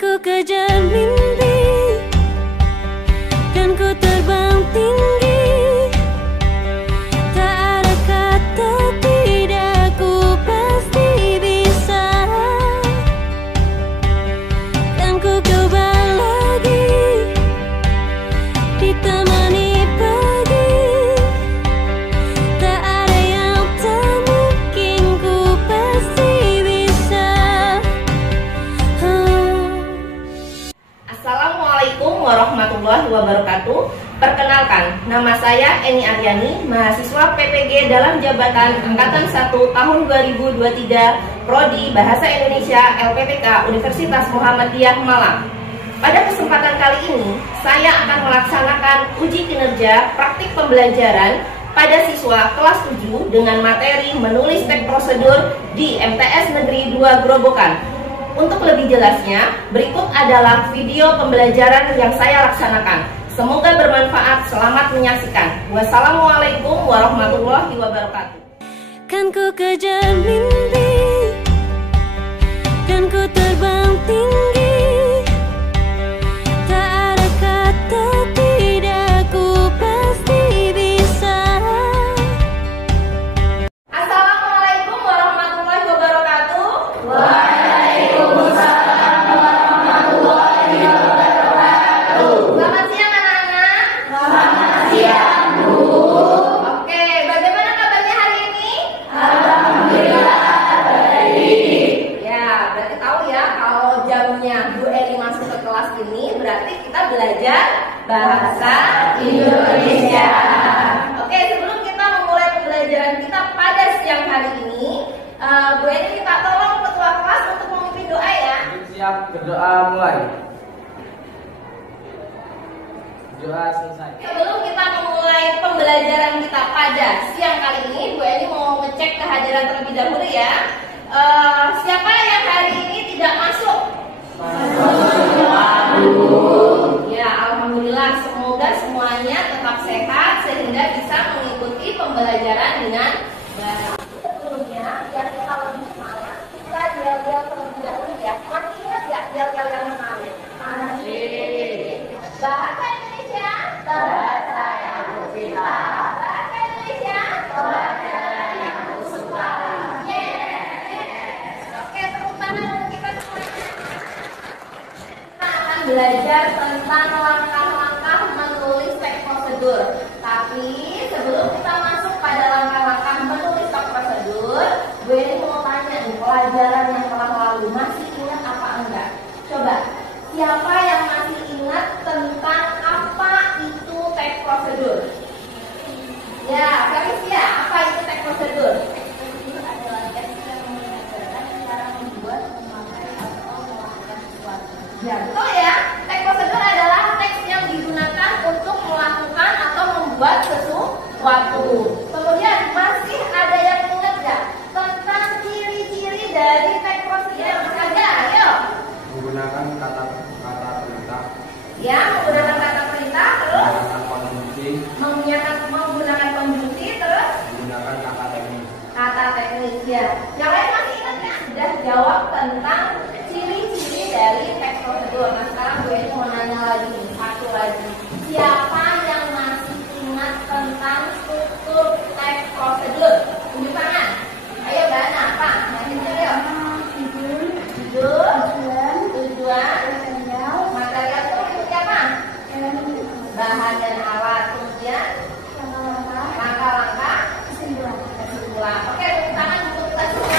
ku kejar mimpi, kan ku terbang tinggi. Tak ada kata tidak, ku pasti bisa. Kan ku coba lagi, ditemani pagi. Tak ada yang tak mungkin, ku pasti bisa. Assalamualaikum warahmatullahi wabarakatuh. Perkenalkan, nama saya Eni Aryani, mahasiswa PPG dalam jabatan Angkatan 1 tahun 2023, Prodi Bahasa Indonesia LPPK Universitas Muhammadiyah Malang. Pada kesempatan kali ini, saya akan melaksanakan uji kinerja praktik pembelajaran pada siswa kelas 7 dengan materi menulis teks prosedur di MTS Negeri 2 Grobogan. Untuk lebih jelasnya, berikut adalah video pembelajaran yang saya laksanakan. Semoga bermanfaat, selamat menyaksikan. Wassalamualaikum warahmatullahi wabarakatuh. Kan ku kejar mimpi, kan ku terbang tinggi. Tak ada kata tidak, ku pasti bisa. Assalamualaikum warahmatullahi wabarakatuh. Selamat siang anak-anak. Selamat siang, Bu. Oke, bagaimana kabarnya hari ini? Alhamdulillah baik. Ya, berarti tahu ya kalau jamnya Bu Eni masuk ke kelas ini berarti kita belajar bahasa Indonesia. Oke, sebelum kita memulai pembelajaran kita pada siang hari ini, Bu Eni minta tolong ketua kelas untuk memimpin doa ya. Siap, berdoa mulai. Doa selesai. Sebelum kita memulai pembelajaran kita pada siang kali ini, Bu Eni mau ngecek kehadiran terlebih dahulu ya. Siapa yang hari ini tidak masuk? Ya, alhamdulillah. Semoga semuanya tetap sehat sehingga bisa mengikuti pembelajaran dengan baik. Sebelumnya, biar kita lebih semangat, kita yel-yel terlebih dahulu ya. Masih ingat ya yel-yel yang kemarin? Bahasa Indonesia, bahasa yang ku cinta. Bahasa Indonesia, bahasa yang ku suka. Yes. Oke, tepuk tangan untuk kita semuanya. Kita akan belajar tentang langkah-langkah menulis teks prosedur. Tapi sebelum kita masuk pada langkah-langkah menulis teks prosedur, gue ini mau tanya nih, pelajaran yang telah lalu masih ingat apa enggak? Coba, siapa yang masih ingat tentang apa itu teks prosedur? Ya, Felicia, apa itu teks prosedur? Teks prosedur adalah teks yang mengajarkan cara membuat, memakai, atau melakukan sesuatu. Ya, betul ya. Teks prosedur adalah teks yang digunakan untuk melakukan atau membuat sesuatu. Kemudian masih ada yang ingat nggak tentang ciri-ciri dari teks prosedur? Masih ada, ayo. Menggunakan kata perintah. Ya, menggunakan kata perintah, terus Menggunakan konjungsi. menggunakan konjungsi, terus Menggunakan kata teknis. kata teknis ya. Yang lain masih ingat ya? Sudah jawab tentang ciri-ciri dari teks prosedur. Nah, sekarang gue mau nanya lagi nih, satu lagi. Siapa yang masih ingat tentang struktur teks prosedur? Tunjuk tangan. Ayo, Bana, apa? Yang kecil yuk. Judul, tujuan, material itu mengikuti apa? Bahan dan alat. Kemudian langkah-langkah, kesimpulan. Oke, tepuk tangan untuk kita semua.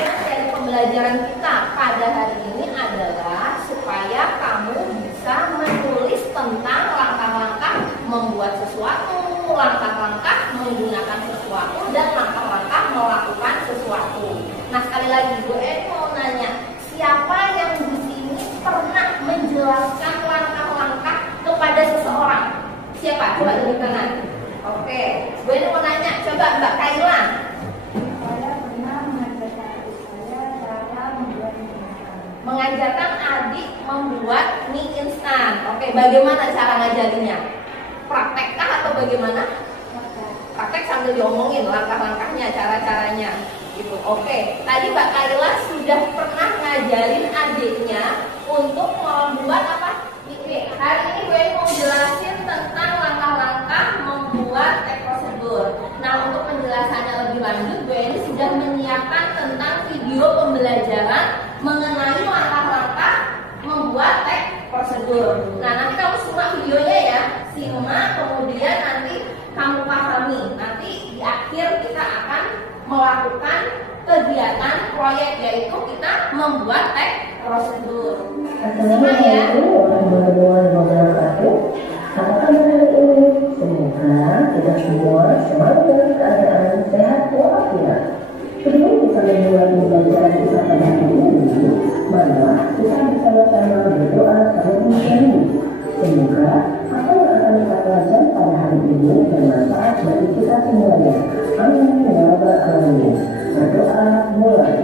Dari pembelajaran kita pada hari ini adalah supaya kamu bisa menulis tentang langkah-langkah membuat sesuatu, langkah-langkah menggunakan sesuatu, dan langkah-langkah melakukan sesuatu. Nah, sekali lagi, Bu Eni mau nanya, siapa yang di sini pernah menjelaskan langkah-langkah kepada seseorang? Siapa? Coba tunjuk tangan. Oke, Bu Eni mau nanya, coba Mbak Kaila. Saya pernah mengajarkan adik saya cara membuat mie instan. Mengajarkan adik membuat mie instan. Oke, bagaimana cara ngajarinya? Praktekkah atau bagaimana? Praktek sambil diomongin langkah-langkahnya, cara-caranya. Gitu. Oke, tadi Mbak Kaila sudah pernah ngajarin adiknya untuk membuat apa? Ini. Hari ini gue mau jelasin tentang langkah-langkah membuat teks prosedur. Nah, untuk penjelasannya lebih lanjut, gue ini sudah menyiapkan tentang video pembelajaran mengenai langkah-langkah membuat teks prosedur. Nah, nanti kamu simak videonya ya, simak, kemudian nanti kamu pahami. Nanti di akhir kita akan melakukan kegiatan proyek, yaitu kita membuat teks prosedur. Simak ya. Assalamualaikum warahmatullahi wabarakatuh. Apa kabar hari ini? Semoga kita semua selalu dalam keadaan sehat walafiat. Sebelum kita memulai pembelajaran kita pada hari ini, marilah kita bersama-sama berdoa terlebih dahulu. Semoga apa yang akan kita pelajari pada hari ini bermanfaat bagi kita semuanya. Amin ya rabbal alamin. Berdoa mulai.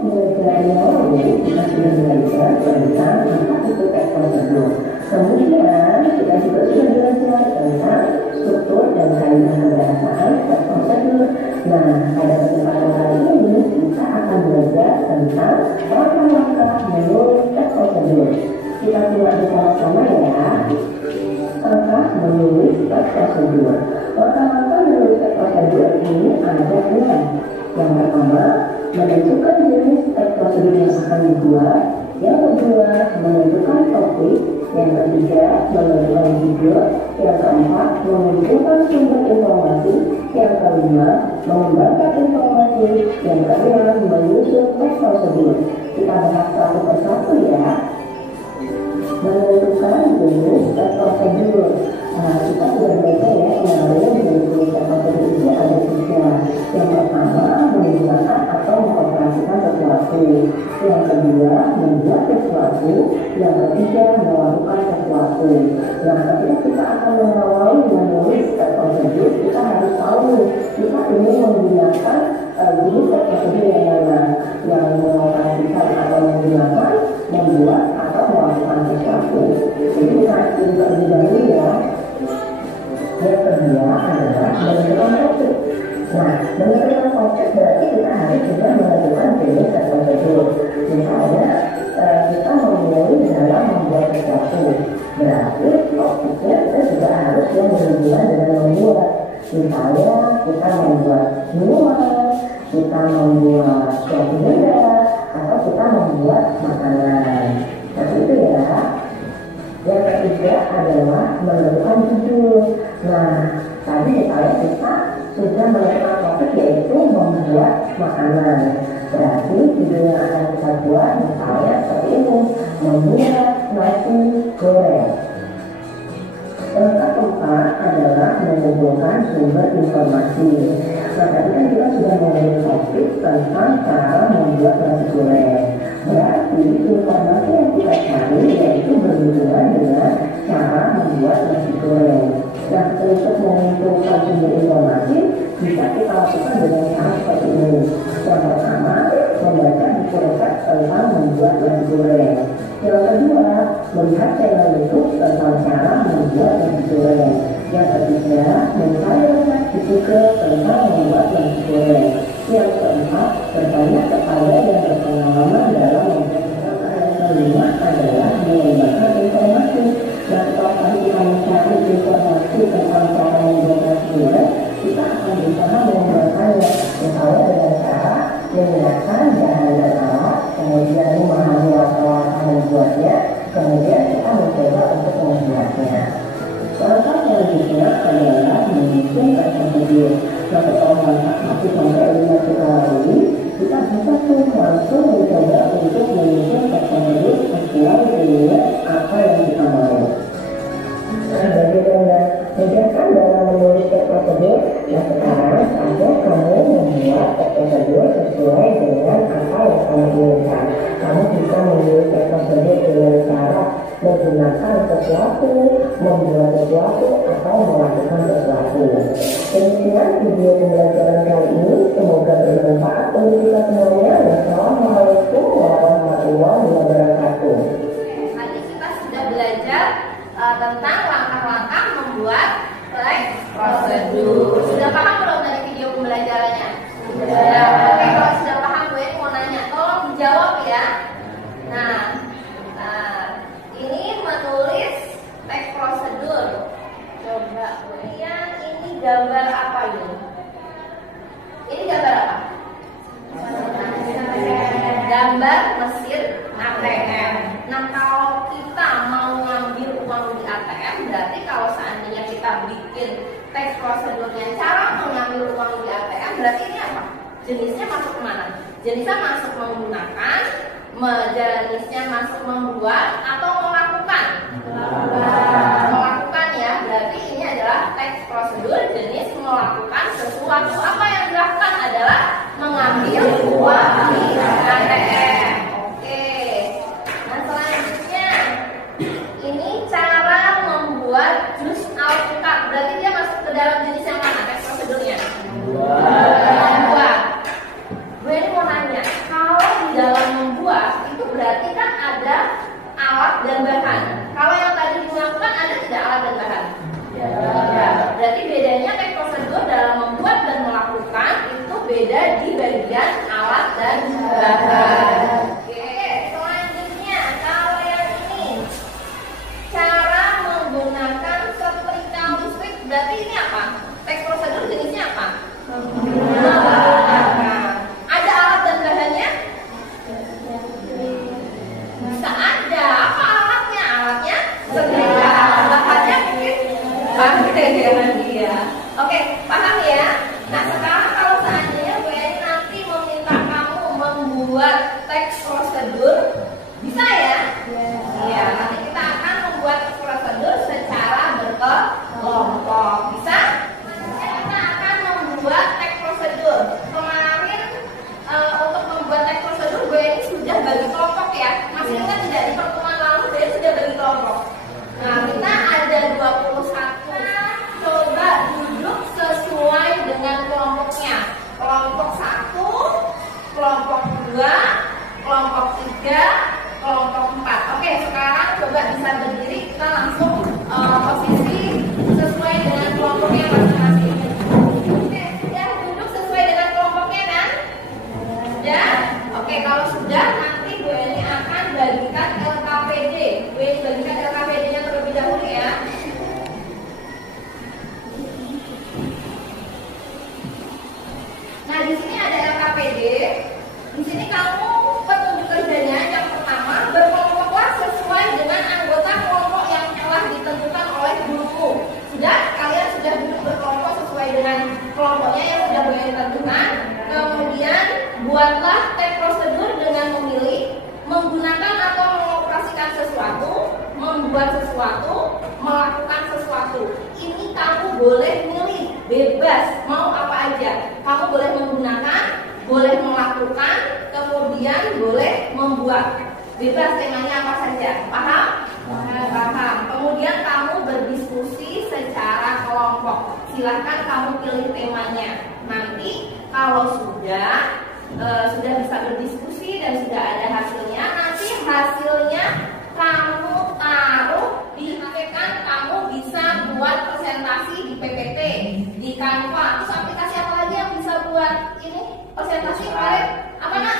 Belajar yang lalu kita sudah belajar tentang apa itu teks prosedur. Kemudian kita juga sudah belajar tentang struktur dan kaidah kebahasaan teks prosedur. Nah, pada kesempatan kali ini kita akan belajar tentang langkah-langkah menulis teks prosedur. Kita simak bersama-sama ya. Langkah menulis teks prosedur. Langkah-langkah menulis teks prosedur ini ada 6. Yang pertama, menentukan jenis teks prosedur yang akan dibuat. Yang kedua, menentukan topik. Yang ketiga, menentukan judul. Yang keempat, mengumpulkan sumber informasi. Yang kelima, mengembangkan informasi. Yang keenam, menyusun teks prosedur. Kita bahas satu persatu ya. Menentukan jenis teks prosedur. Kita sudah belajar ya, kemarin jenis teks prosedur itu ada 3. Yang pertama, menggunakan atau mengoperasikan sesuatu. Yang kedua, membuat sesuatu. Yang ketiga, melakukan sesuatu. Nah, ketika kita akan mengawali menulis teks prosedur, kita harus tahu kita ingin menggunakan jenis teks prosedur yang mana, yang mengoperasikan atau menggunakan, membuat atau melakukan sesuatu. Jadi kita harus terlebih dahulu ya. Yang kedua adalah menentukan topik. Nah, menentukan topik berarti kita harus juga menentukan jenis teks prosedur. Misalnya, kita memulai dalam membuat sesuatu. Berarti topiknya kita juga harus yang berhubungan dengan membuat. Misalnya, kita membuat minuman, kita membuat suatu benda, atau kita membuat makanan. Seperti itu ya. Yang ketiga adalah menentukan judul. Nah, tadi misalnya kita sudah menentukan topik yaitu membuat makanan. Berarti judul yang akan kita buat misalnya seperti ini, membuat nasi goreng. Langkah keempat adalah mengumpulkan sumber informasi. Nah, tadi kan kita sudah memiliki topik tentang cara membuat nasi goreng. Berarti informasi yang kita cari yaitu berhubungan dengan cara membuat nasi goreng. Nah, untuk mengumpulkan sumber informasi bisa kita lakukan dengan cara seperti ini. Yang pertama, membaca buku resep tentang membuat nasi goreng. Yang kedua, melihat channel YouTube tentang cara membuat nasi goreng. Yang ketiga, mencari resep di Google tentang membuat nasi goreng. Yang keempat, bertanya kepada yang berpengalaman dalam membuat nasi goreng. Yang kelima adalah mengembangkan informasi. Nah, setelah tadi kita mencari informasi tentang cara membuat nasi goreng, kita akan berusaha mengembangkannya. Misalnya dengan cara menggunakan bahan dan alat, kemudian memahami langkah-langkah membuatnya, kemudian kita mencoba untuk membuatnya. Langkah selanjutnya adalah menyusun teks prosedur. Nah, setelah langkah 1 sampai 5 kita lalui, kita bisa langsung mencoba untuk menyusun teks prosedur sesuai dengan apa yang kita mau. Nah, bagaimana memudahkan dalam menulis teks prosedur? Nah, sekarang saja kamu membuat teks prosedur sesuai dengan apa yang kamu inginkan. Kamu bisa menulis teks prosedur dengan cara menggunakan sesuatu, membuat sesuatu, atau melakukan sesuatu. Demikian video pembelajaran kali ini, semoga bermanfaat untuk kita semuanya. Wassalamualaikum warahmatullahi wabarakatuh. Tadi kita sudah belajar tentang langkah-langkah membuat teks prosedur. Sudah paham belum dari video pembelajarannya? Sudah. Oke, gambar mesin ATM. Nah, kalau kita mau ngambil uang di ATM, berarti kalau seandainya kita bikin teks prosedurnya cara mengambil uang di ATM, berarti ini apa? Jenisnya masuk kemana? Jenisnya masuk menggunakan, jenisnya masuk membuat, atau melakukan? Melakukan ya, berarti ini adalah teks prosedur jenis melakukan sesuatu. Apa yang dilakukan adalah mengambil uang di ATM. Oke. Nah, selanjutnya ini cara membuat jus alpukat. Berarti dia masuk ke dalam jenis yang mana teks prosedurnya? Membuat. Gue ini mau nanya, kalau di dalam membuat itu berarti kan ada alat dan bahan. Kalau yang tadi dilakukan ada tidak alat dan bahan? Ya. Berarti bedanya teks prosedur dalam membuat dan melakukan itu beda di bagian alat dan bahan. Oke, selanjutnya kalau yang ini cara menggunakan setrika listrik, berarti ini apa? Teks prosedur jenisnya apa? Ada alat dan bahannya? Bisa ada. Apa alatnya? Alatnya setrika. Bahannya mungkin ya. Oke, paham ya? Nah, sekarang kalau seandainya Bu Eni nanti meminta kamu membuat teks prosedur, bisa ya? Iya. Nanti kita akan membuat teks prosedur secara berkelompok. Bisa? Kita akan membuat teks prosedur. Kemarin untuk membuat teks prosedur Bu Eni sudah bagi kelompok ya. Masih ingat tidak di pertemuan lalu Bu Eni sudah bagi kelompok. Nah, kita ada 21. Coba duduk sesuai dengan kelompoknya. Kelompok 1, kelompok 2, kelompok 3, kelompok 4. Oke, sekarang coba bisa berdiri. Kita langsung posisi sesuai dengan kelompoknya masing-masing. Oke, sudah duduk sesuai dengan kelompoknya kan? Sudah? Oke, kalau sudah nanti Bu Eni akan bagikan LKPD. Bu Eni bagikan LKPD-nya terlebih dahulu ya. Nah, di sini ada LKPD. Di sini kamu petunjuk kerjanya yang pertama, berkelompoklah sesuai dengan anggota kelompok yang telah ditentukan oleh gurumu. Sudah? Kalian sudah duduk berkelompok sesuai dengan kelompoknya yang sudah Bu Eni tentukan. Kemudian buatlah teks prosedur dengan memilih, menggunakan atau mengoperasikan sesuatu, membuat sesuatu, melakukan sesuatu. Ini kamu boleh milih, bebas, mau apa aja. Kamu boleh menggunakan, boleh melakukan, kemudian boleh membuat. Bebas, temanya apa saja. Paham? Paham. Kemudian kamu berdiskusi secara kelompok. Silahkan kamu pilih temanya. Nanti kalau sudah bisa berdiskusi dan sudah ada hasilnya, nanti hasilnya kamu taruh di kan kamu bisa buat presentasi di PPT, di Canva. Terus aplikasi apa lagi yang bisa buat ini presentasi kemarin? Apa nak?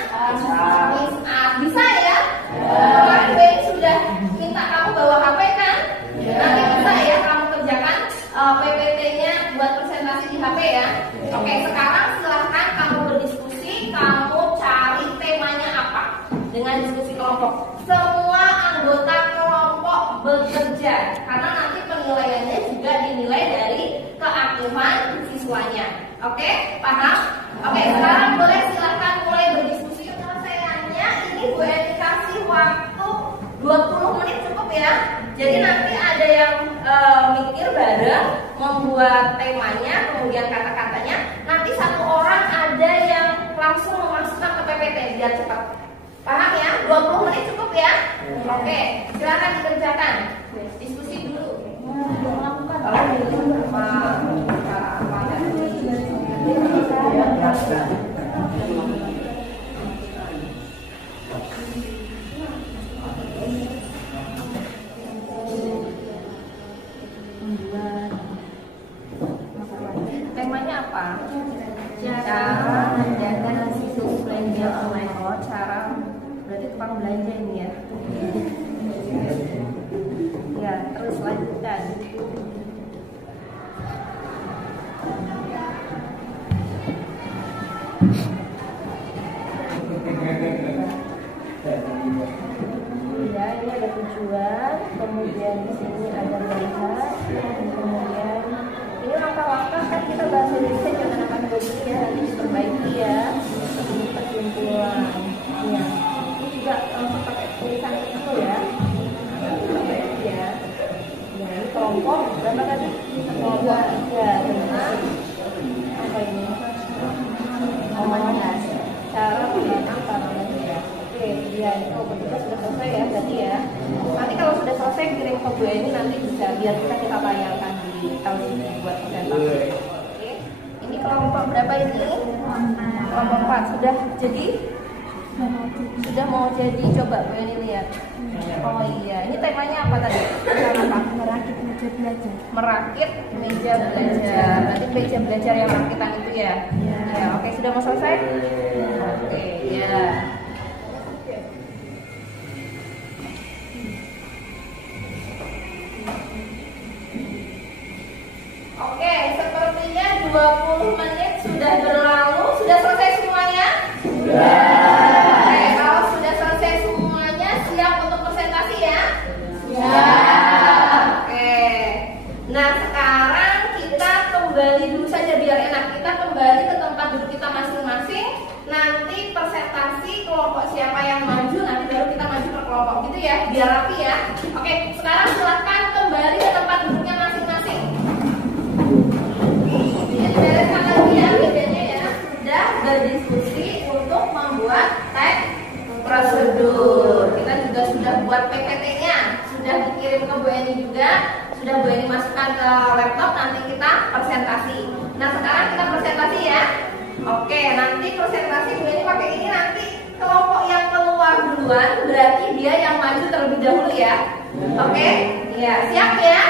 Bisa ya? Kemarin Bu Eni sudah minta kamu bawa HP kan? Nanti bisa ya kamu kerjakan PPT-nya buat presentasi di HP ya. Oke, sekarang silahkan kamu berdiskusi, kamu cari temanya apa dengan diskusi kelompok. Semua anggota kelompok bekerja karena nanti penilaiannya juga dinilai dari keaktifan siswanya. Oke, paham? Oke, sekarang boleh silahkan mulai berdiskusi. Penyelesaiannya ini Bu Eni kasih waktu 20 menit cukup ya. Jadi nanti ada yang mikir bareng, membuat temanya, kemudian kata-katanya. Nanti satu orang ada yang langsung memasukkan ke PPT biar cepat. Paham ya? 20 menit cukup ya? Oke, silakan dikerjakan. Diskusi dulu. Melakukan temanya apa? Cara menjaga situs belanja online. Oh, cara berarti tukang belanja ini ya. Ya, terus lanjutkan. Ya, ini ada tujuan, kemudian di sini ada melihat, kemudian ini langkah-langkah kan kita bahas Indonesia jangan akan begini ya, nanti diperbaiki ya. Ini kesimpulan. Ya, ini juga langsung pakai tulisan itu ya. Diperbaiki ya. Ya, ini kelompok berapa tadi? Kelompok 3 tentang apa ini? Cara menanam tanaman hias. Oke, ya itu kita sudah selesai ya berarti ya. Nanti kalau sudah selesai kirim ke Bu Eni nanti bisa biar kita tayangkan di tahun ini buat presentasi. Oke. Ini kelompok berapa ini? Kelompok 4 sudah jadi? Sudah mau jadi, coba Bu Eni lihat. Oh iya, ini temanya apa tadi? Apa? Merakit meja belajar. Merakit meja belajar. Berarti meja belajar yang rakitan itu ya? Ya, oke, sudah mau selesai? Oke, ya. Oke, sepertinya 20 menit sudah berlalu. Sudah selesai semuanya? Oke, kalau sudah selesai semuanya, siap untuk presentasi ya? Oke. Nah, sekarang kita kembali dulu saja biar enak. Kita kembali ke tempat duduk kita masing-masing. Nanti presentasi kelompok siapa yang maju, nanti baru kita maju per kelompok gitu ya, biar rapi ya. Oke, sekarang silakan kembali ke tempat duduknya masing-masing. Bereskan lagi ya bedanya ya. Sudah berdiskusi untuk membuat teks prosedur. Kita juga sudah buat PPT-nya, sudah dikirim ke Bu Eni juga, sudah Bu Eni masukkan ke laptop. Nanti kita presentasi. Nah sekarang kita presentasi ya. Oke, nanti presentasi Bu Eni pakai ini, nanti kelompok yang keluar duluan berarti dia yang maju terlebih dahulu ya. Oke, ya siap ya.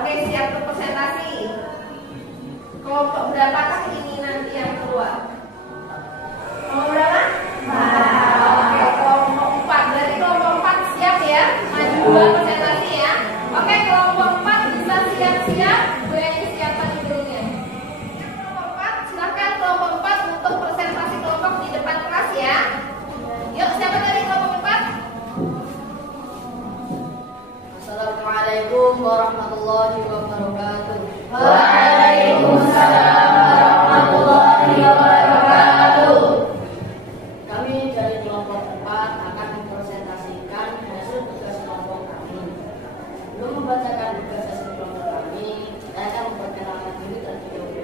Oke, siap untuk presentasi. Kelompok berapakah ini nanti yang keluar? Kelompok berapa? Oke, kelompok 4. Berarti kelompok 4 siap ya? Maju duluan presentasi ya. Oke, kelompok 4 bisa siap-siap. Bu Eni siapkan ide-nya. Kelompok 4, silahkan kelompok 4 untuk presentasi kelompok di depan kelas ya. Yuk, siapa dari kelompok 4? Assalamualaikum warahmatullahi wabarakatuh. Waalaikumsalam warahmatullahi wabarakatuh. Kami dari kelompok 4 akan mempresentasikan hasil tugas kelompok kami. Sebelum membacakan tugas hasil kelompok kami, saya akan memperkenalkan diri terlebih dahulu.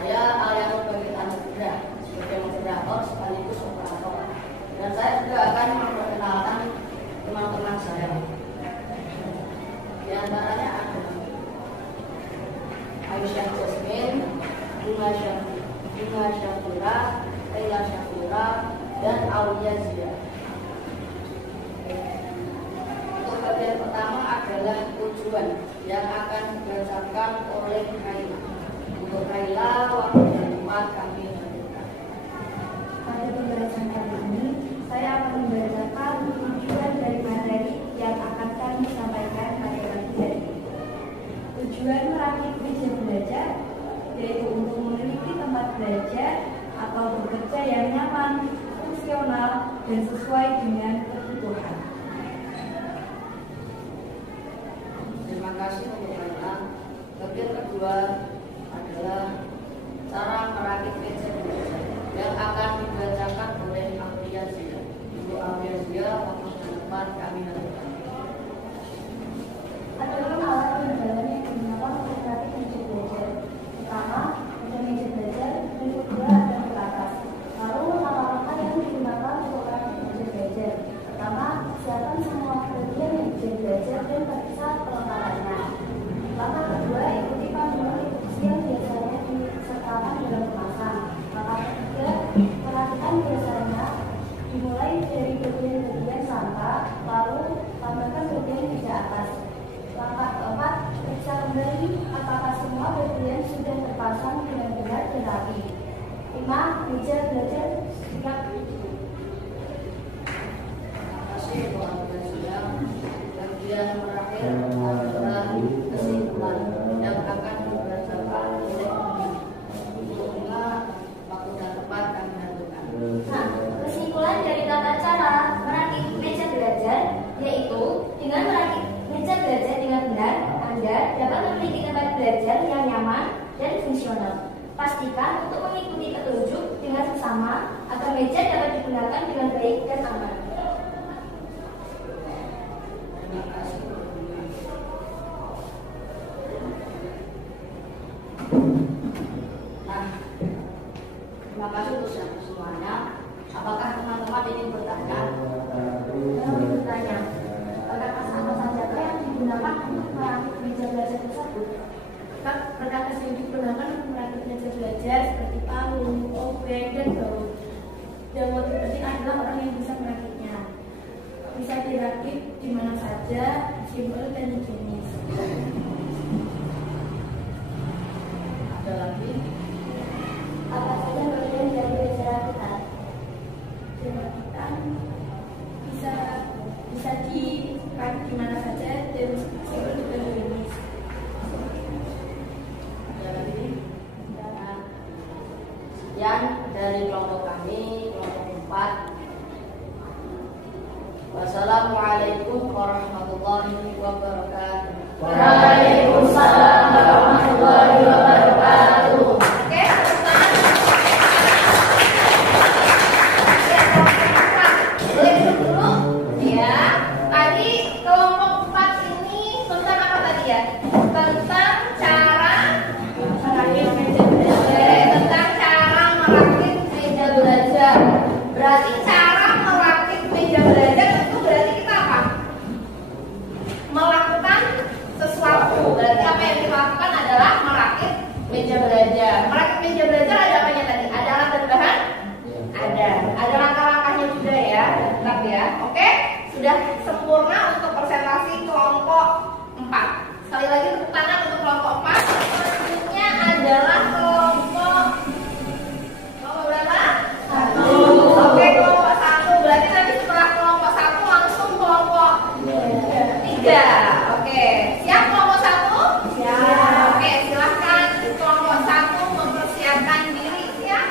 Saya Alianur Bagit Anugrah sebagai moderator sekaligus operator. Dan saya juga akan memperkenalkan teman-teman saya. Di antaranya ada Aisyah Jasmine, Bunga Syafira, Ella Syafira, dan Aulia Zia. Untuk bagian pertama adalah tujuan yang akan dibacakan oleh Kaila. Untuk Kaila, waktu dan tempat kami tentukan. Pada pembahasan kali ini, saya akan membacakan tujuan dari materi yang akan kami sampaikan pada pagi hari ini. Tujuan merakit meja belajar yaitu untuk memiliki tempat belajar atau bekerja yang nyaman, fungsional, dan sesuai dengan kebutuhan. Terima kasih untuk Kaila. Bagian kedua adalah cara merakit meja belajar yang akan dibacakan oleh Aulia Zia. Ibu Aulia Zia, waktu dan tempat kami tentukan. Adalah alat penunjangnya yang digunakan untuk merakit meja belajar. Pertama, ada meja belajar, dan kedua ada peratas. Lalu langkah-langkah yang digunakan untuk merakit meja belajar. Pertama, siapkan semua bagian meja belajar dan periksa perlengkapannya. Langkah kedua, ikuti panduan instruksi yang biasanya disertakan dalam kemasan. Langkah ketiga, perhatikan biasanya dimulai dari bagian-bagian sampah, lalu tambahkan bagian meja atas. Langkah keempat, periksa kembali apakah semua bagian sudah terpasang dengan benar dan rapi. 5. Meja belajar siap. Terima kasih untuk Aulia Zia. Bagian terakhir adalah kesimpulan yang akan dibacakan oleh Bunga. Untuk Bunga, waktu dan tempat kami tentukan. Nah, kesimpulan dari tata cara merakit meja belajar yaitu dengan merakit meja belajar dengan benar, Anda dapat memiliki tempat belajar yang nyaman dan fungsional. Pastikan untuk mengikuti petunjuk dengan sesama agar meja dapat digunakan dengan baik dan aman. Terima kasih untuk semuanya. Apakah teman-teman ingin bertanya? Bertanya, perkakas apa saja yang digunakan untuk merakit meja belajar tersebut? Perkakas yang digunakan untuk merakit meja belajar seperti palu, obeng, dan baut. Dan motif penting adalah orang yang bisa merakitnya. Bisa dirakit di mana saja, simpel dan higienis. Ada lagi? Apa saja bagian dari meja rakitan? Rakitan bisa dirakit di mana saja dan simpel dan higienis. Ada lagi? Nah, sekian dari kelompok kami, kelompok 4. Wassalamualaikum warahmatullahi wabarakatuh. Waalaikumsalam warahmatullahi wabarakatuh. Oke, Dulu ya. Tadi kelompok 4 ini tentang apa tadi ya? Tentang cara merakit meja belajar. Tentang cara merakit meja belajar. Berarti cara merakit meja belajar itu berarti kita apa? Melakukan sesuatu. Berarti apa yang dilakukan adalah merakit meja belajar. Merakit meja belajar ada apanya tadi? Ada alat dan bahan? Ada langkah-langkahnya juga ya, lengkap ya. Oke, sudah sempurna untuk presentasi kelompok 4. Sekali lagi tepuk tangan untuk kelompok 4. Selanjutnya adalah kelompok berapa? 1. Oke, kelompok 1. Berarti nanti setelah kelompok 1 langsung kelompok 3. Oke, siap kelompok 1? Siap. Oke, silahkan kelompok 1 mempersiapkan diri, siap?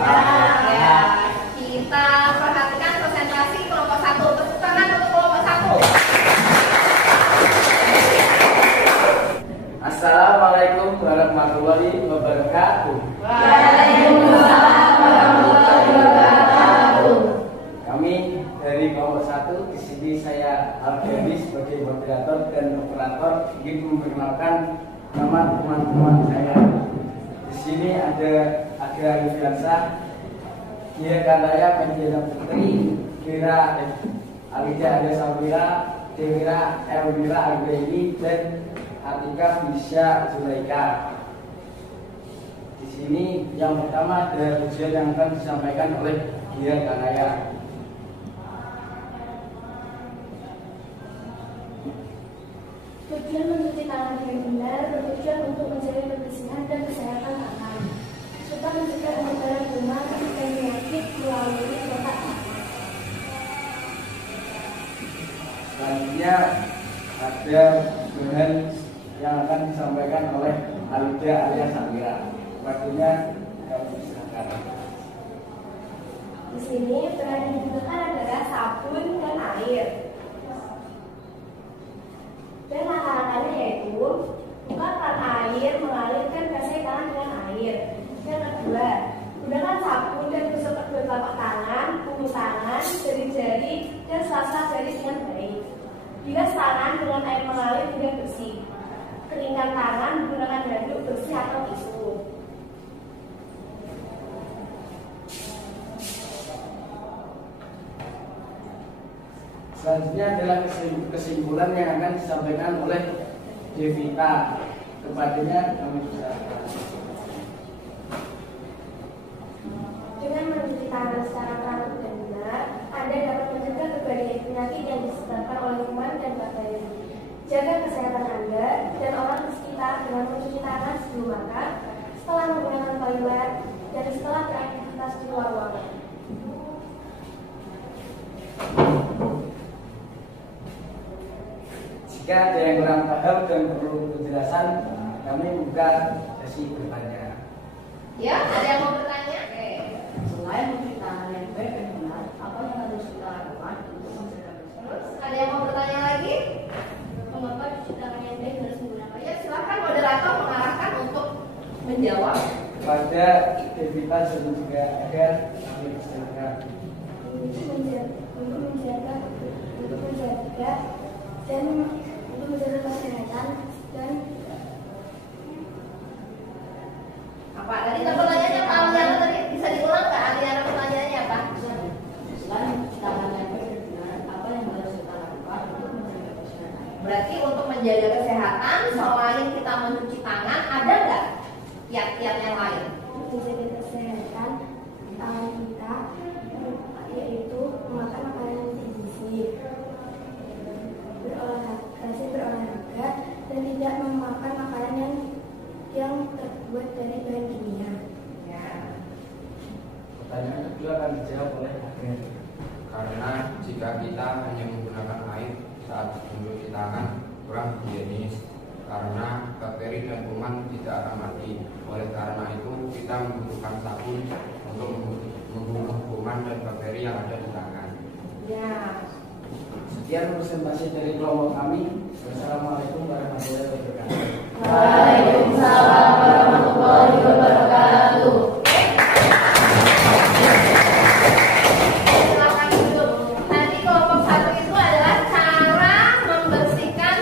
Ya, kita perhatikan presentasi kelompok 1. Tepuk tangan untuk kelompok 1. Assalamualaikum warahmatullahi wabarakatuh. Waalaikumsalam warahmatullahi wabarakatuh. Kami dari kelompok 1 di sini saya Alfedi sebagai moderator dan operator ingin memperkenalkan nama teman-teman saya. Di sini ada Agra Yufiansa, Gia Kandaya Menjana Putri, Kira Alida Ada Samira, Dewira Elvira Anggraini, dan Atika Fisya Zulaika. Di sini yang pertama ada ujian yang akan disampaikan oleh Gia Kandaya. Tujuan mencuci tangan dengan benar bertujuan untuk menjaga kebersihan dan kesehatan tangan, serta mencegah penyebaran kuman dan penyakit melalui kontak tangan. Selanjutnya ada bahan yang akan disampaikan oleh Alida alias Samira. Waktunya kami silakan. Di sini bahan yang digunakan adalah sabun dan air. Dan langkah-langkahnya yaitu gunakan air, mengalirkan basah tangan dengan air. Yang kedua, gunakan sabun dan gosok kedua telapak tangan, ujung tangan, jari-jari, dan sela-sela jari dengan baik. Bilas tangan dengan air mengalir hingga bersih. Keringkan tangan menggunakan handuk bersih atau tisu. Selanjutnya adalah kesimpulan yang akan disampaikan oleh Devita. Kepadanya kami silakan. Dengan mencuci tangan secara teratur dan benar, Anda dapat mencegah berbagai penyakit yang disebabkan oleh kuman dan bakteri. Jaga kesehatan Anda dan orang di sekitar dengan mencuci tangan sebelum makan, setelah menggunakan toilet, dan setelah beraktivitas di luar ruangan. Jika ada yang kurang paham dan perlu penjelasan, kami buka sesi bertanya. Ya, ada yang mau bertanya? Oke. selain mencuci tangan yang baik Ustaz dan juga Agar, kami persilakan. Untuk menjaga dan untuk menjaga kesehatan dan Apa? Tadi pertanyaannya Pak Aliana tadi bisa diulang nggak? Aliana pertanyaannya apa? Selain kita menjaga apa yang harus kita lakukan untuk menjaga kesehatan? Berarti untuk menjaga kesehatan selain kita mencuci tangan ada nggak kiat-kiat yang lain? menjaga kesehatan tangan kita, yaitu memakan makanan yang bergizi, berolahraga, dan tidak memakan makanan yang terbuat dari bahan kimia. Ya. Pertanyaan kedua akan dijawab oleh Agar. Karena jika kita hanya menggunakan air saat mencuci tangan kurang higienis, karena bakteri dan kuman tidak akan mati. Oleh karena itu kita membutuhkan sabun untuk membunuh kuman dan bakteri yang ada di tangan. Ya. Sekian presentasi dari kelompok kami. Wassalamualaikum warahmatullahi wabarakatuh. Waalaikumsalam warahmatullahi wabarakatuh. Silakan duduk. Tadi kelompok 1 itu adalah cara membersihkan,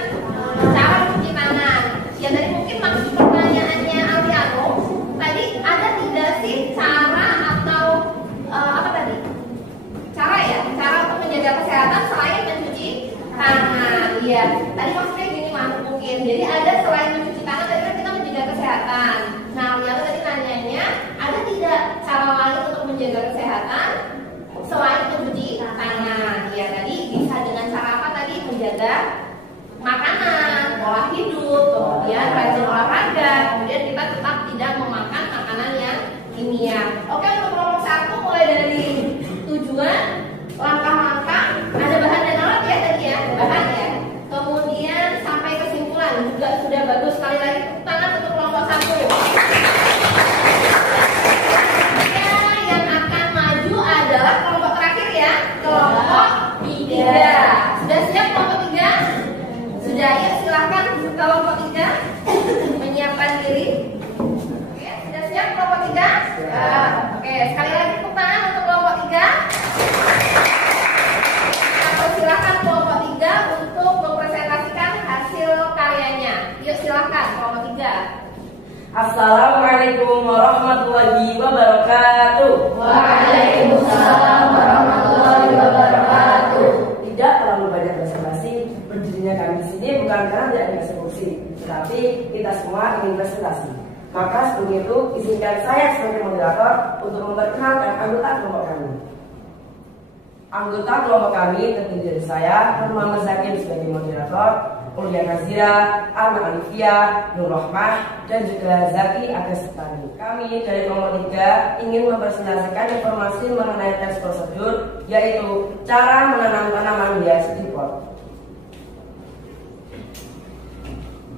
cara mencuci tangan. Ya tadi mungkin maksud pertanyaannya Aliano, tadi ada tidak sih cara atau apa tadi? Cara ya, cara untuk menjaga kesehatan selain mencuci tangan. Iya. Tadi maksudnya gini mungkin. Jadi ada selain mencuci tangan tadi kan kita menjaga kesehatan. Nah, Aliano tadi nanyanya ada tidak cara lain untuk menjaga kesehatan selain mencuci tangan? Ya tadi bisa dengan cara apa tadi? Menjaga makanan, pola hidup, kemudian rajin olahraga, kemudian kita tetap tidak memakan makanan yang kimia. Oke, untuk kelompok 1 mulai dari tujuan, langkah-langkah, ada bahan dan alat ya tadi ya, bahan ya. Kemudian sampai kesimpulan juga sudah bagus. Sekali lagi tepuk tangan untuk kelompok 1. Ya, yang akan maju adalah kelompok terakhir ya, kelompok 3. Sudah siap kelompok 3? Sudah, ya silahkan kelompok 3 menyiapkan diri. Oke, sudah siap kelompok 3? Oke, sekali lagi tepuk tangan untuk kelompok 3. Silakan kelompok 3 untuk mempresentasikan hasil karyanya. Yuk silakan kelompok 3. Assalamualaikum warahmatullahi wabarakatuh. Waalaikumsalam warahmatullahi wabarakatuh. Tidak terlalu banyak basa-basi. Berdirinya kami di sini bukan karena tidak ada eksekusi, tetapi kita semua ingin presentasi. Maka sebelum itu izinkan saya sebagai moderator untuk memperkenalkan anggota kelompok kami. Anggota kelompok kami terdiri dari saya, Nur Muhammad Zakin sebagai moderator, Ulia Nazira, Anna Alifia, Nur Rahmah, dan juga Zaki Agastani. Kami dari kelompok 3 ingin mempresentasikan informasi mengenai tes prosedur, yaitu cara menanam tanaman hias di pot.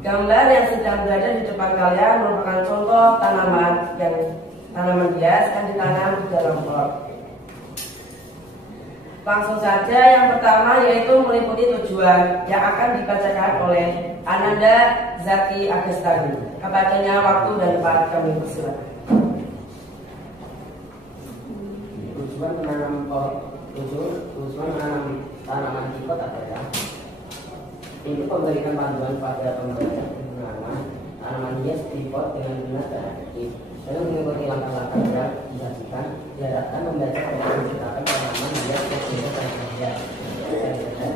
Gambar yang sedang berada di depan kalian merupakan contoh tanaman hias yang ditanam di dalam pot. Langsung saja yang pertama yaitu meliputi tujuan yang akan dibacakan oleh Ananda Zaki Agastani. Kepadanya waktu dan tempat kami persilakan. Tujuan menanam tanaman di pot apa ya? Ini memberikan panduan pada penanaman tanaman hias di pot dengan benar dan efektif. Dengan mengikuti langkah-langkah yang diharapkan membaca dan menciptakan tanaman hias yang benar dan sehat,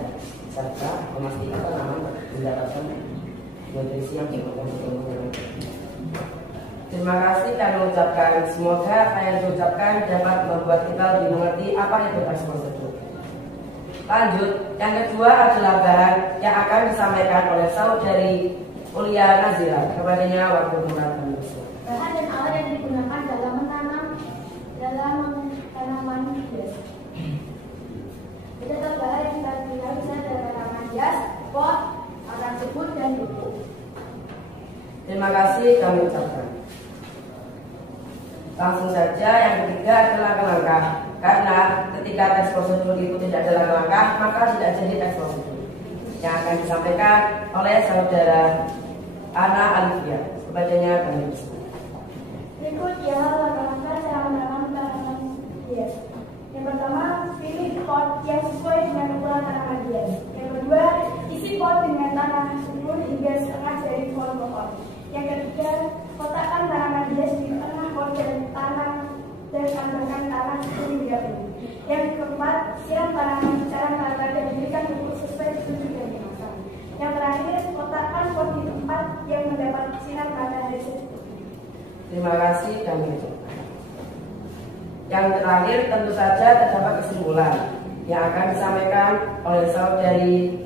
serta memastikan tanaman mendapatkan nutrisi yang cukup untuk tumbuh. Terima kasih kami ucapkan. Semoga apa yang diucapkan dapat membuat kita lebih mengerti apa itu tes prosedur. Lanjut, yang kedua adalah bahan yang akan disampaikan oleh saudari Ulia Nazira. Kepadanya waktu menonton. Bahan dan alat yang digunakan dalam tanaman hias. Beberapa bahan yang kita gunakan bisa dalam tanaman hias, pot, akan sebut dan buku. Terima kasih kami ucapkan. Langsung saja yang ketiga adalah langkah-langkah. Karena ketika tes prosedur itu tidak ada langkah-langkah, maka tidak jadi tes prosedur. Yang akan disampaikan oleh saudara Anna Alifia. Kepadanya kami. Berikut ya langkah-langkah cara pot yang sesuai dengan ukuran tanaman hias. Yang kedua, isi pot dengan tanah subur hingga setengah dari pohon pokok. Yang ketiga, kotakkan tanaman hias di tengah pot dan tambahkan tanah subur hingga penuh. Yang keempat, siram tanaman secara merata dan berikan pupuk sesuai petunjuk yang dimaksud. Yang terakhir, kotakkan pot di tempat yang mendapat sinar matahari secukupnya. Terima kasih kami ucapkan. Yang terakhir tentu saja terdapat kesimpulan yang akan disampaikan oleh saudari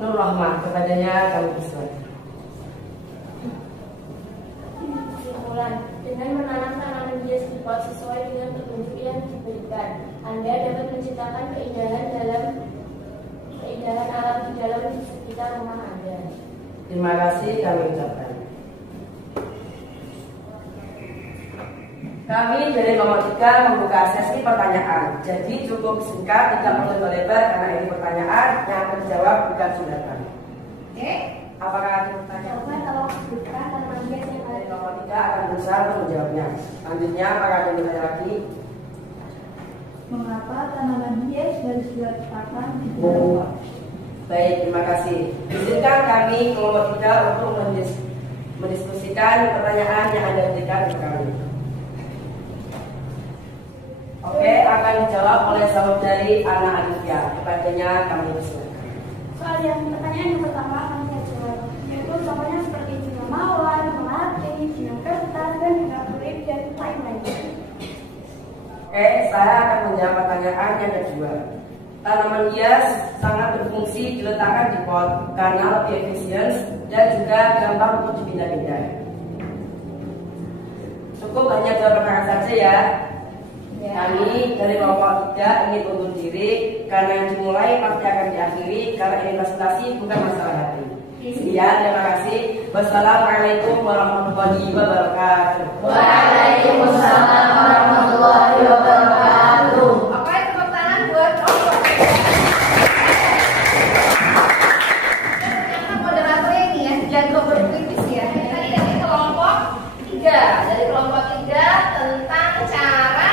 Nur Rahmah. Kepadanya kami persilakan. Kesimpulan, dengan menanam tanaman hias di pot sesuai dengan petunjuk yang diberikan, Anda dapat menciptakan keindahan alam di dalam sekitar rumah Anda. Terima kasih kami ucapkan. Kami dari kelompok 3 membuka sesi pertanyaan. Jadi cukup singkat, tidak perlu lebar karena ini pertanyaan yang akan dijawab bukan suratan. Oke. Apakah ada pertanyaan? Kalau bukan tanaman hias yang Dari kelompok 3 akan berusaha untuk menjawabnya. Selanjutnya, apakah ada yang bertanya lagi? mengapa tanaman hias harus diletakkan di dalam pot? Baik, terima kasih. Izinkan kami kelompok 3 untuk mendiskusikan pertanyaan yang Anda berikan kepada kami. Oke, akan dijawab oleh saudari Ana Alifia. Kepadanya kami persilakan. Pertanyaan yang pertama akan saya jawab, yaitu contohnya seperti bunga mawar, melati, bunga kertas, dan bunga tulip, dan lain-lain. Oke, saya akan menjawab pertanyaan yang kedua. Tanaman hias sangat berfungsi diletakkan di pot karena lebih efisien dan juga gampang untuk dipindah-pindah. Cukup hanya dua pertanyaan saja ya. Kami dari kelompok 3 ingin undur diri karena yang dimulai pasti akan diakhiri karena ini presentasi bukan masalah hati. Sekian, terima kasih. Wassalamualaikum warahmatullahi wabarakatuh. Waalaikumsalam warahmatullahi wabarakatuh. Oke, tepuk tangan buat kelompok. Ternyata moderatornya ini ya, jago berkuis ya. Tadi dari kelompok 3, tentang cara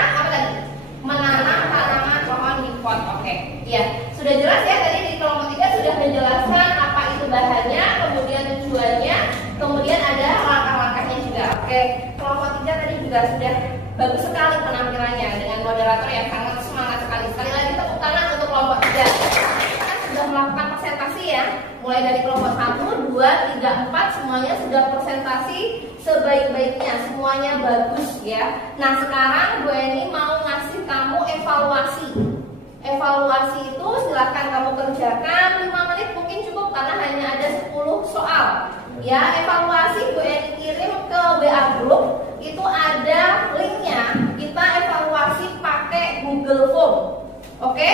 menanam tanaman pohon di pot. Oke, ya sudah jelas ya, tadi di kelompok 3 sudah menjelaskan apa itu bahannya, kemudian tujuannya, kemudian ada langkah-langkahnya juga. Oke, kelompok 3 tadi juga sudah bagus sekali penampilannya dengan moderator yang sangat semangat sekali. Sekali lagi tepuk tangan untuk kelompok 3. Kita sudah melakukan presentasi ya, mulai dari kelompok 1, 2, 3, 4 semuanya sudah presentasi sebaik-baiknya, semuanya bagus ya. Nah sekarang Bu Eni mau ngasih kamu evaluasi. Evaluasi itu silahkan kamu kerjakan 5 menit mungkin cukup karena hanya ada 10 soal. Ya, evaluasi Bu Eni kirim ke WA group, itu ada linknya. Kita evaluasi pakai Google Form. Oke?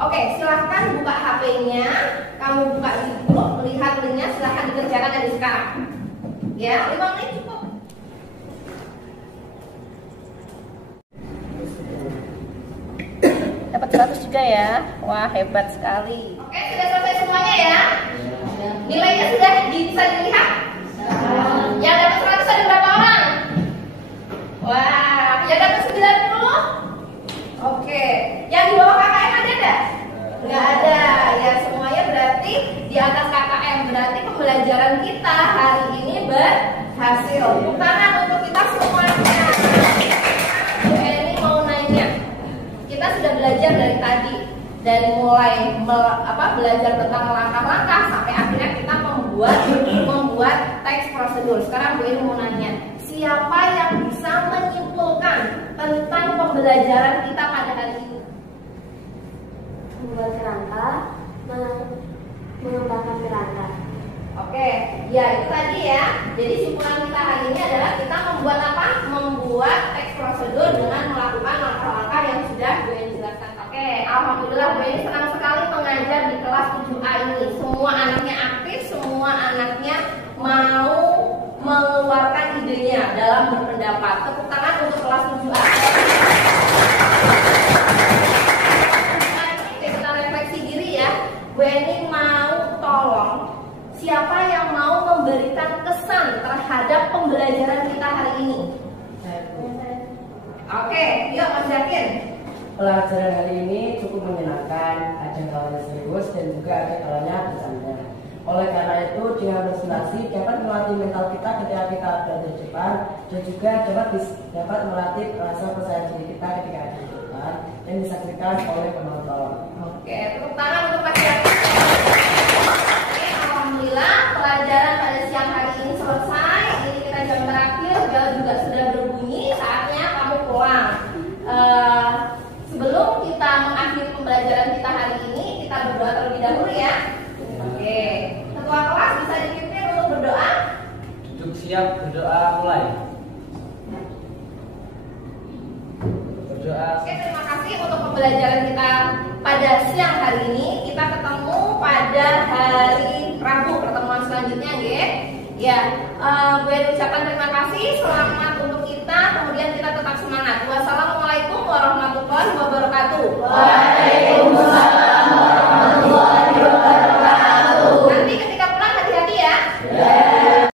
Oke, silahkan buka HP-nya, kamu buka di grup, lihat linknya, silahkan dikerjakan dari sekarang. Ya, 5 menit cukup. Dapat 100 juga ya. Wah, hebat sekali. Oke, sudah selesai semuanya ya. Nilainya sudah bisa dilihat? Yang dapat 100 ada berapa orang? Wah, yang dapat 90? Oke. Yang di bawah KKM ada enggak? Enggak ada. Ya, semuanya berarti di atas KKM. Berarti pembelajaran kita hari ini berhasil. Tepuk tangan untuk kita semuanya. Bu Eni mau nanya. Kita sudah belajar dari tadi, dari mulai belajar tentang langkah-langkah sampai akhirnya kita membuat teks prosedur. Sekarang Bu Eni mau nanya, siapa yang bisa menyimpulkan tentang pembelajaran kita pada hari ini? Membuat kerangka, mengembangkan kerangka. Oke, ya itu tadi ya. Jadi simpulan kita hari ini adalah kita membuat apa? Membuat teks prosedur dengan melakukan langkah-langkah yang sudah Bu Eni jelaskan. Oke, alhamdulillah Bu Eni senang sekali mengajar di kelas 7A ini. Semua anaknya aktif, semua anaknya mau mengeluarkan idenya dalam berpendapat. Tepuk tangan untuk kelas 7A. Kita refleksi diri ya. Bu Eni mau tolong, siapa yang mau memberikan kesan terhadap pembelajaran kita hari ini? Oke, yuk Mas Yakin. Pelajaran hari ini cukup menyenangkan, ada kalanya serius dan juga ada kalanya bercanda. Oleh karena itu, dengan presentasi dapat melatih mental kita ketika kita berada di depan dan juga dapat melatih rasa percaya diri kita ketika ada di depan dan disaksikan oleh penonton. Oke, tepuk tangan untuk Mas Yakin. Oke, alhamdulillah pelajaran pada siang hari ini selesai. Ini kita jam terakhir, bel juga sudah berbunyi. Saatnya kamu pulang. Sebelum kita mengakhiri pembelajaran kita hari ini, kita berdoa terlebih dahulu ya. Oke, ketua kelas bisa dipimpin untuk berdoa. Duduk siap, berdoa mulai. Berdoa. Oke, terima kasih untuk pembelajaran kita pada siang hari ini. Kita ketemu pada hari Rabu pertemuan selanjutnya, ya. Gue ucapkan terima kasih, selamat untuk kita, kemudian kita tetap semangat. Wassalamualaikum warahmatullahi wabarakatuh.